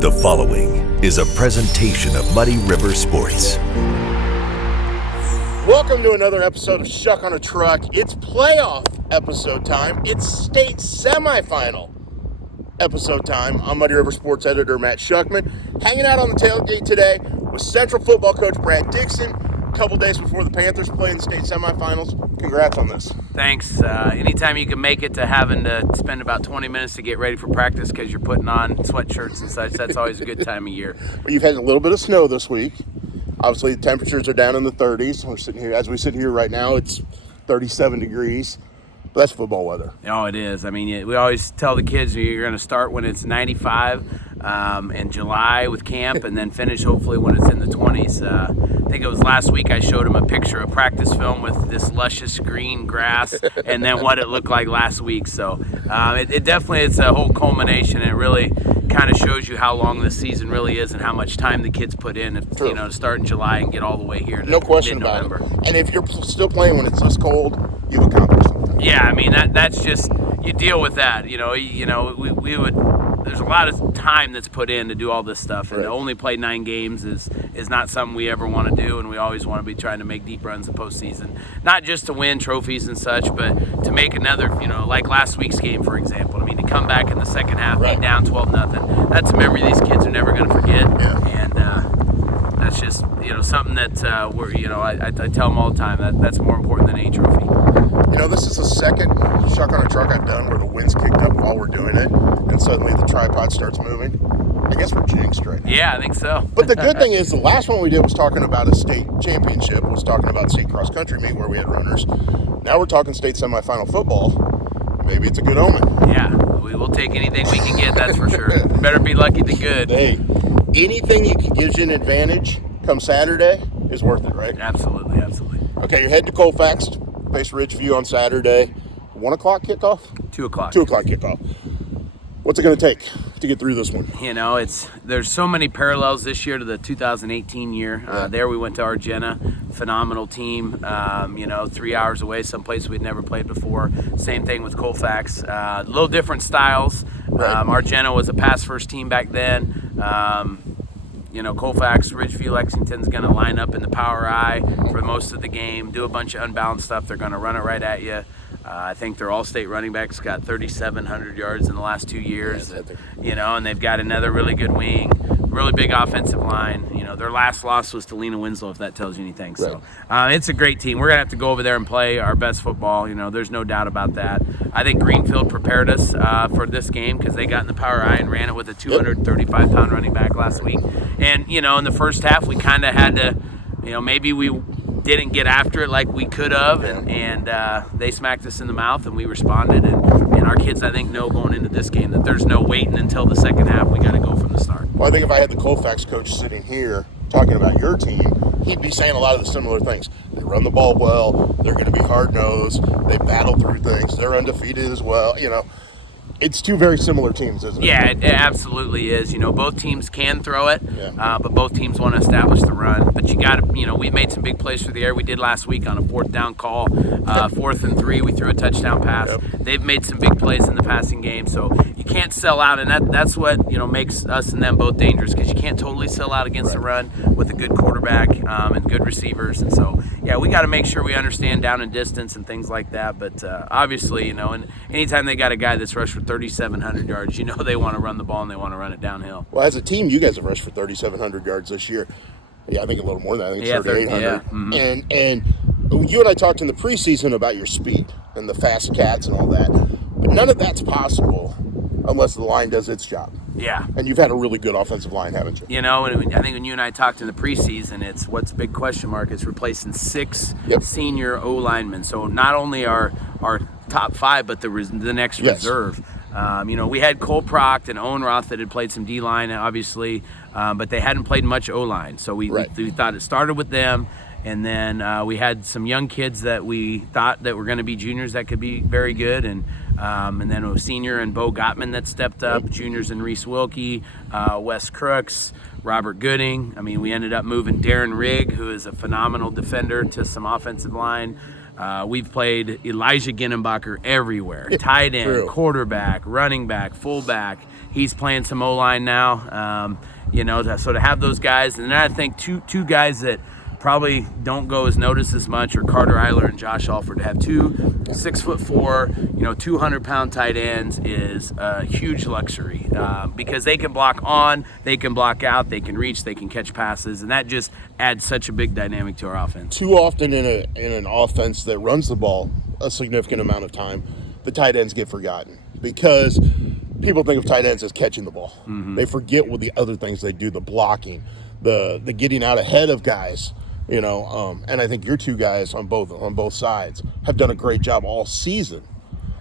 The following is a presentation of Muddy River Sports. Welcome to another episode of Schuck on a Truck. It's playoff episode time. It's state semifinal episode time. I'm Muddy River Sports editor Matt Schuckman, hanging out on the tailgate today with Central football coach Brad Dixon. A couple days before the Panthers play in the state semifinals. Congrats on this. Thanks. Anytime you can make it to having to spend about 20 minutes to get ready for practice because you're putting on sweatshirts and such, that's always a good time of year. Well, you've had a little bit of snow this week. Obviously, the temperatures are down in the 30s. We're sitting here, as we sit here right now, it's 37 degrees. But that's football weather. Oh, it is. I mean, we always tell the kids you're going to start when it's 95 in July with camp and then finish hopefully when it's in the 20s. I think it was last week I showed them a picture of practice film with this luscious green grass and then what it looked like last week. So it definitely, it's a whole culmination. And it really kind of shows you how long this season really is and how much time the kids put in, to start in July and get all the way here to no question about it. And if you're still playing when it's this cold, you've accomplished something. Yeah, I mean that's just, you deal with that. We would. There's a lot of time that's put in to do all this stuff, and to only play 9 games is not something we ever want to do, and we always want to be trying to make deep runs in postseason, not just to win trophies and such, but to make another, like last week's game, for example. I mean, to come back in the second half, be down 12-0. That's a memory these kids are never going to forget, and that's just something that I tell them all the time that's more important than any trophy. This is the second Schuck on a Truck I've done where the wind's kicked up while we're doing it, and suddenly the tripod starts moving. I guess we're jinxed right now. Yeah, I think so. But the good thing is the last one we did was talking about a state championship, was talking about state cross-country meet where we had runners. Now we're talking state semifinal football. Maybe it's a good omen. Yeah, we will take anything we can get, that's for sure. Better be lucky than good. Hey, anything gives you an advantage come Saturday is worth it, right? Absolutely. Okay, you're heading to Colfax, face Ridgeview on Saturday. 1 o'clock kickoff? 2 o'clock. 2 o'clock kickoff. What's it going to take to get through this one? There's so many parallels this year to the 2018 year. There we went to Argenna, phenomenal team. 3 hours away, someplace we'd never played before. Same thing with Colfax. A little different styles. Right. Argenna was a pass-first team back then. Colfax, Ridgeview, Lexington's going to line up in the power I for most of the game, do a bunch of unbalanced stuff. They're going to run it right at you. I think their all-state running backs got 3,700 yards in the last 2 years. And they've got another really good wing, really big offensive line. Their last loss was to Lena Winslow, if that tells you anything. So it's a great team. We're going to have to go over there and play our best football. There's no doubt about that. I think Greenfield prepared us for this game because they got in the power I and ran it with a 235-pound running back last week. And, in the first half, we kind of had to, maybe we didn't get after it like we could have, and they smacked us in the mouth, and we responded. And our kids, I think, know going into this game that there's no waiting until the second half. We got to go from the start. Well, I think if I had the Colfax coach sitting here talking about your team, he'd be saying a lot of the similar things. They run the ball well. They're going to be hard-nosed. They battle through things. They're undefeated as well. It's two very similar teams, isn't it? Yeah, it absolutely is. Both teams can throw it, but both teams want to establish the run. But you got to, we made some big plays through the air. We did last week on a 4th down call, 4th and 3. We threw a touchdown pass. Yep. They've made some big plays in the passing game, so you can't sell out, and that's what makes us and them both dangerous, because you can't totally sell out against the run with a good quarterback and good receivers. And so, we got to make sure we understand down and distance and things like that. But obviously, and anytime they got a guy that's rushed for 3,700 yards, they want to run the ball and they want to run it downhill. Well, as a team, you guys have rushed for 3,700 yards this year. Yeah, I think a little more than that. I think it's 3,800. Yeah. Mm-hmm. And you and I talked in the preseason about your speed and the fast cats and all that. But none of that's possible unless the line does its job. Yeah. And you've had a really good offensive line, haven't you? And I think when you and I talked in the preseason, it's what's a big question mark is replacing 6 senior O-linemen. So not only our top 5, but the next reserve. We had Cole Proct and Owen Roth that had played some D-line, obviously, but they hadn't played much O-line. So we thought it started with them, and then we had some young kids that we thought that were going to be juniors that could be very good, and then a senior and Bo Gottman that stepped up, juniors and Reese Wilkie, Wes Crooks, Robert Gooding. We ended up moving Darren Rigg, who is a phenomenal defender, to some offensive line. We've played Elijah Ginnenbacher everywhere, tight end, True. quarterback, running back, fullback. He's playing some O-line now, so to have those guys. And then I think two guys that probably don't go as noticed as much are Carter Eiler and Josh Alford. To have 6'4", 200-pound tight ends is a huge luxury because they can block on, they can block out, they can reach, they can catch passes, and that just adds such a big dynamic to our offense. Too often in an offense that runs the ball a significant amount of time, the tight ends get forgotten because people think of tight ends as catching the ball. Mm-hmm. They forget what the other things they do, the blocking, the getting out ahead of guys. And I think your two guys on both sides have done a great job all season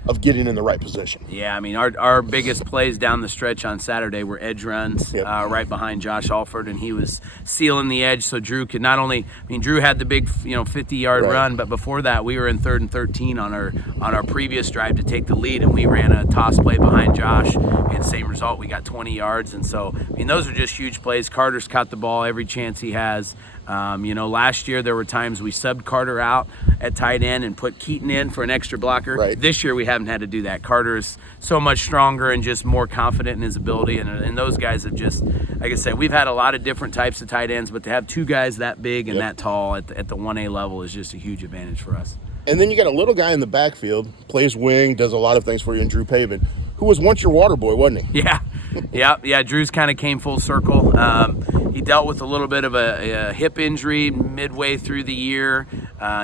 of getting in the right position. Yeah, I mean, our biggest plays down the stretch on Saturday were edge runs right behind Josh Alford, and he was sealing the edge so Drew could Drew had the big 50-yard run, but before that we were in 3rd and 13 on our previous drive to take the lead, and we ran a toss play behind Josh, and same result, we got 20 yards, and so, those are just huge plays. Carter's caught the ball every chance he has. Last year there were times we subbed Carter out at tight end and put Keaton in for an extra blocker. Right. This year we haven't had to do that. Carter is so much stronger and just more confident in his ability, and those guys have just, like I said, we've had a lot of different types of tight ends, but to have two guys that big and that tall at the 1A level is just a huge advantage for us. And then you got a little guy in the backfield, plays wing, does a lot of things for you, in Drew Pavin, who was once your water boy, wasn't he? Yeah. Drew's kind of came full circle. He dealt with a little bit of a hip injury midway through the year.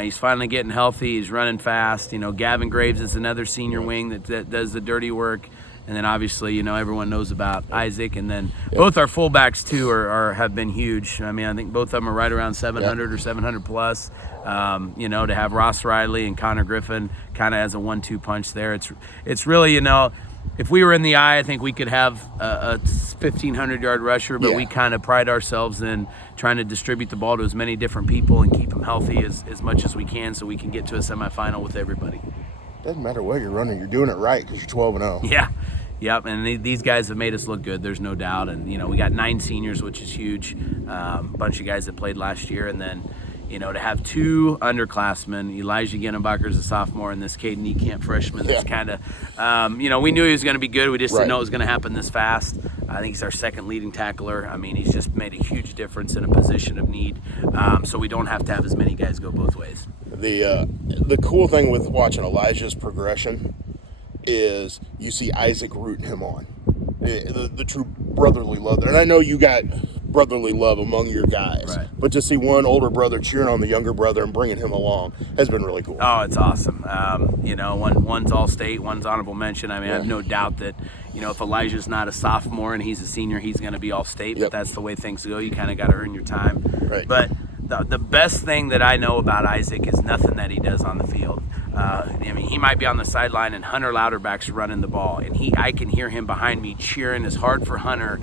He's finally getting healthy. He's running fast. Gavin Graves is another senior wing that does the dirty work. And then obviously, everyone knows about Isaac. And then both our fullbacks too have been huge. I think both of them are right around 700 or 700 plus. To have Ross Riley and Connor Griffin kind of as a 1-2 punch there. It's really, if we were in the I think we could have a 1,500-yard rusher, but we kind of pride ourselves in trying to distribute the ball to as many different people and keep them healthy as much as we can so we can get to a semifinal with everybody. Doesn't matter what you're running, you're doing it right because you're 12-0. Yeah. Yep, and these guys have made us look good, there's no doubt. And, we got 9 seniors, which is huge. Bunch of guys that played last year. And then, to have 2 underclassmen, Elijah Ginnenbacher is a sophomore and this Caden Ekamp freshman that's kind of, we knew he was going to be good. We just didn't know it was going to happen this fast. I think he's our second leading tackler. He's just made a huge difference in a position of need. So we don't have to have as many guys go both ways. The cool thing with watching Elijah's progression is you see Isaac rooting him on. The true brotherly love there. And I know you got brotherly love among your guys. Right. But to see one older brother cheering on the younger brother and bringing him along has been really cool. Oh, it's awesome. One's All-State, one's honorable mention. I have no doubt that, if Elijah's not a sophomore and he's a senior, he's going to be All-State. But that's the way things go. You kind of got to earn your time. Right. But the best thing that I know about Isaac is nothing that he does on the field. He might be on the sideline and Hunter Louderback's running the ball, and I can hear him behind me cheering as hard for Hunter.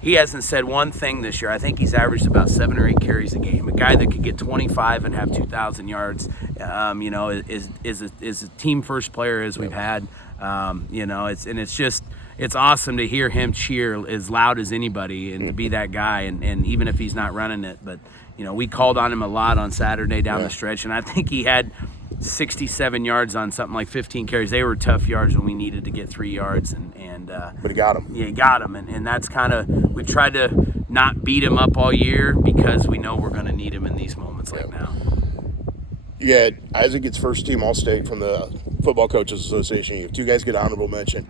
He hasn't said one thing this year. I think he's averaged about 7 or 8 carries a game. A guy that could get 25 and have 2,000 yards, is a team first player as we've had. It's awesome to hear him cheer as loud as anybody and to be that guy. And even if he's not running it, but we called on him a lot on Saturday down the stretch, and I think he had 67 yards on something like 15 carries. They were tough yards when we needed to get 3 yards, but he got him. Yeah, he got him, and that's kind of, we tried to not beat him up all year because we know we're going to need him in these moments like now. You had Isaac gets first team All-State from the Football Coaches Association. You have 2 guys get honorable mention.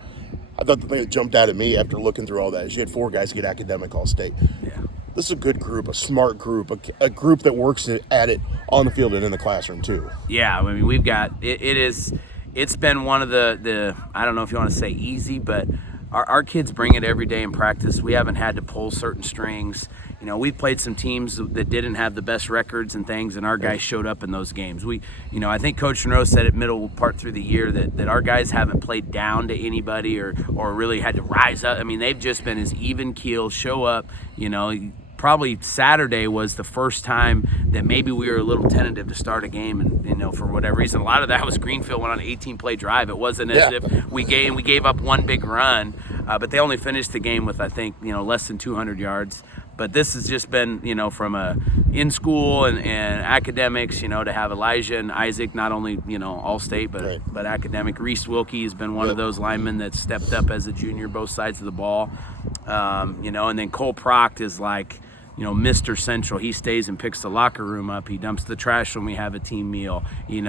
I thought the thing that jumped out at me after looking through all that is you had 4 guys get academic All-State. Yeah. This is a good group, a smart group, a group that works at it on the field and in the classroom too. Yeah, we've got it's been one of the I don't know if you want to say easy, but our kids bring it every day in practice. We haven't had to pull certain strings. We've played some teams that didn't have the best records and things, and our guys showed up in those games. I think Coach Monroe said it middle part through the year that our guys haven't played down to anybody or really had to rise up. They've just been as even keel, show up, Probably Saturday was the first time that maybe we were a little tentative to start a game, and for whatever reason, a lot of that was Greenfield went on an 18-play drive. It wasn't as if we gave up one big run, but they only finished the game with I think less than 200 yards. But this has just been, from in school and academics, to have Elijah and Isaac, not only, all state, but academic. Reese Wilkie has been one of those linemen that stepped up as a junior, both sides of the ball. And then Cole Proct is like, Mr. Central. He stays and picks the locker room up. He dumps the trash when we have a team meal. He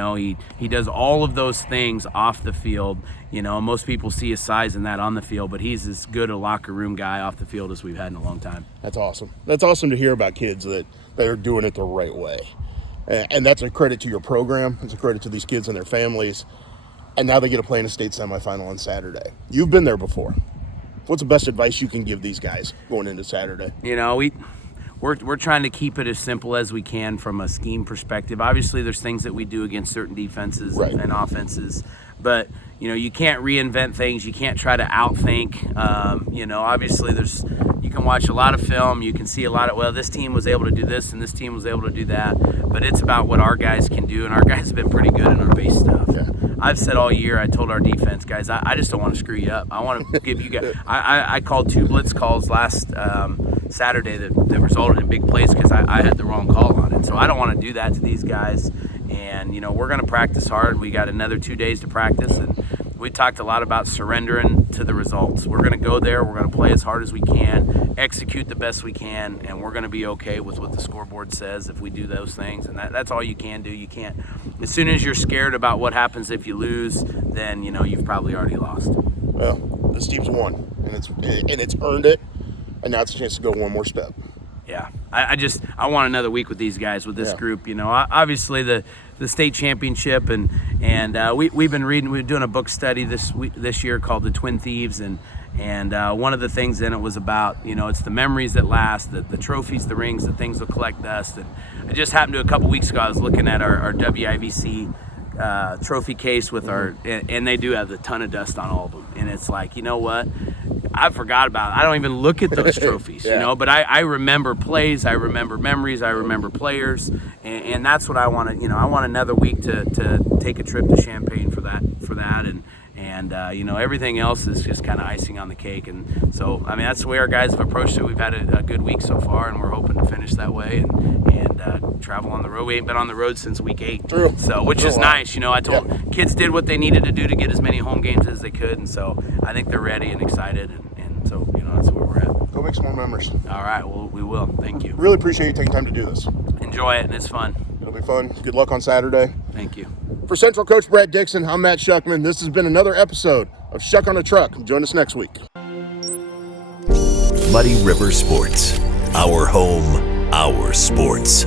does all of those things off the field. Most people see his size in that on the field, but he's as good a locker room guy off the field as we've had in a long time. That's awesome. That's awesome to hear about kids that are doing it the right way. And that's a credit to your program. It's a credit to these kids and their families. And now they get to play in a state semifinal on Saturday. You've been there before. What's the best advice you can give these guys going into Saturday? We're trying to keep it as simple as we can from a scheme perspective. Obviously, there's things that we do against certain defenses and offenses, but you can't reinvent things. You can't try to outthink. Obviously, you can watch a lot of film. You can see a lot of, this team was able to do this and this team was able to do that. But it's about what our guys can do, and our guys have been pretty good in our base stuff. Yeah. I've said all year, I told our defense guys, I just don't want to screw you up. I want to give you guys. I called 2 blitz calls last Saturday that resulted in big plays because I had the wrong call on it. So I don't want to do that to these guys. And, we're going to practice hard. We got another 2 days to practice. And we talked a lot about surrendering to the results. We're going to go there. We're going to play as hard as we can, execute the best we can, and we're going to be okay with what the scoreboard says if we do those things. And that's all you can do. You can't. As soon as you're scared about what happens if you lose, then, you've probably already lost. Well, this team's won, and it's earned it. And now it's a chance to go one more step. Yeah, I want another week with these guys, with this group. Obviously the state championship, and we've been doing a book study this year called The Twin Thieves, and one of the things in it was about it's the memories that last, the trophies, the rings, the things that collect dust. And I just happened to a couple weeks ago, I was looking at our WIVC trophy case with and they do have a ton of dust on all of them, and it's like, what? I forgot about it. I don't even look at those trophies, but I remember plays, I remember memories, I remember players, and that's what I want to, I want another week to take a trip to Champaign for that, and everything else is just kind of icing on the cake. And so, that's the way our guys have approached it. We've had a good week so far, and we're hoping to finish that way and travel on the road. We ain't been on the road since week 8. True. So, which is nice. I told kids did what they needed to do to get as many home games as they could, and so I think they're ready and excited, and so, that's where we're at. Go make some more memories. All right, well, we will. Thank you. Really appreciate you taking time to do this. Enjoy it, and it's fun. It'll be fun. Good luck on Saturday. Thank you. For Central Coach Brad Dixon, I'm Matt Schuckman. This has been another episode of Schuck on a Truck. Join us next week. Muddy River Sports. Our home, our sports.